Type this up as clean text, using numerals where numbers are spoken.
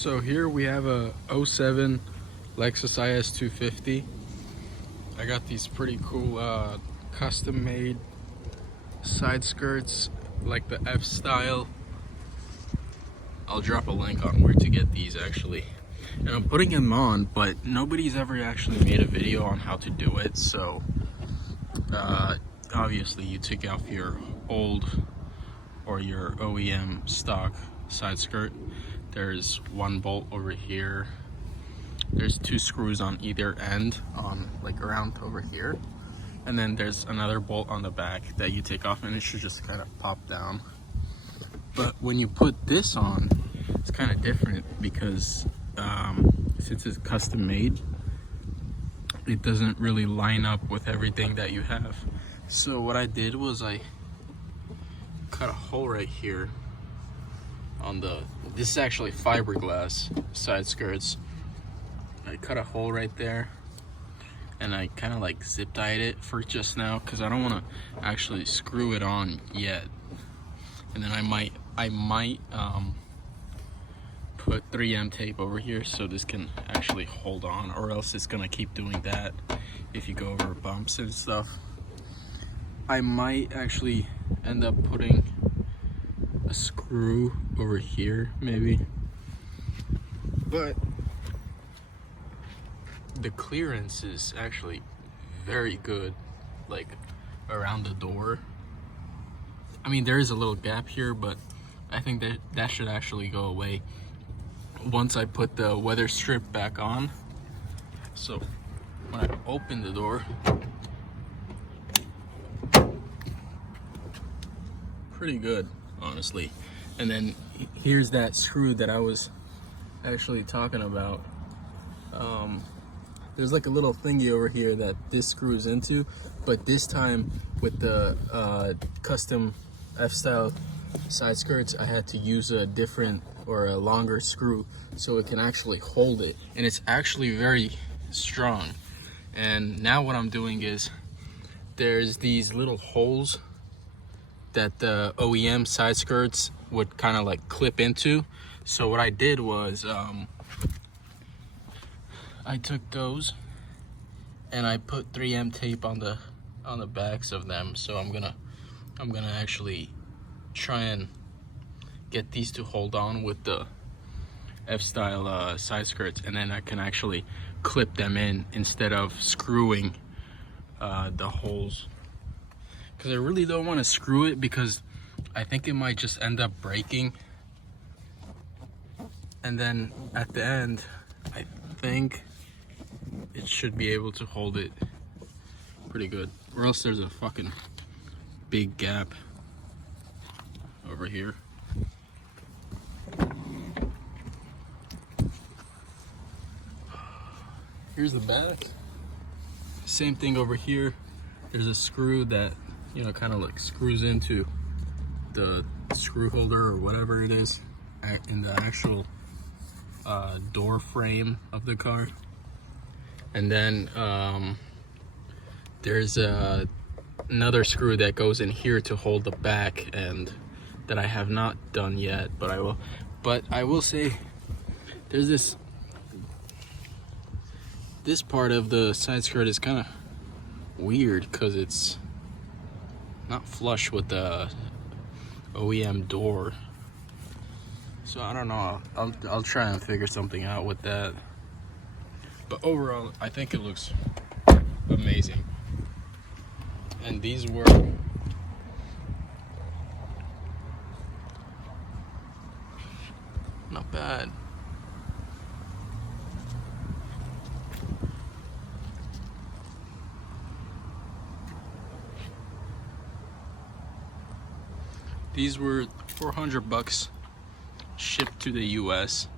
So here we have a '07 Lexus IS 250. I got these pretty cool custom made side skirts, like the F style. I'll drop a link on where to get these actually. And I'm putting them on, but nobody's ever actually made a video on how to do it. So obviously you take off your old or your OEM stock side skirt. There's one bolt over here. There's two screws on either end, like around over here. And then there's another bolt on the back that you take off, and it should just kind of pop down. But when you put this on, it's kind of different because since it's custom made, it doesn't really line up with everything that you have. So what I did was I cut a hole right here on this is actually fiberglass side skirts. I cut a hole right there, and I kind of like zip tied it for just now because I don't want to actually screw it on yet. And then I might put 3M tape over here so this can actually hold on, or else it's gonna keep doing that if you go over bumps and stuff. I might actually end up putting a screw over here maybe, but the clearance is actually very good, like around the door. I mean, there is a little gap here, but I think that should actually go away once I put the weather strip back on. So when I open the door, pretty good, honestly. And then here's that screw that I was actually talking about. There's like a little thingy over here that this screws into, but this time with the custom F-style side skirts, I had to use a different or a longer screw so it can actually hold it, and it's actually very strong. And now what I'm doing is there's these little holes that the OEM side skirts would kind of like clip into. So what I did was I took those and I put 3M tape on the backs of them. So I'm gonna actually try and get these to hold on with the F-style side skirts, and then I can actually clip them in instead of screwing the holes, because I really don't want to screw it because I think it might just end up breaking. And then at the end, I think it should be able to hold it pretty good, or else there's a fucking big gap over here. Here's the back. Same thing over here. There's a screw that, you know, kind of like screws into the screw holder or whatever it is in the actual door frame of the car. And then there's another screw that goes in here to hold the back end that I have not done yet, but I will. But I will say there's this part of the side skirt is kind of weird because it's not flush with the OEM door. So I don't know, I'll try and figure something out with that. But overall, I think it looks amazing. And these were not bad. These were $400 shipped to the US.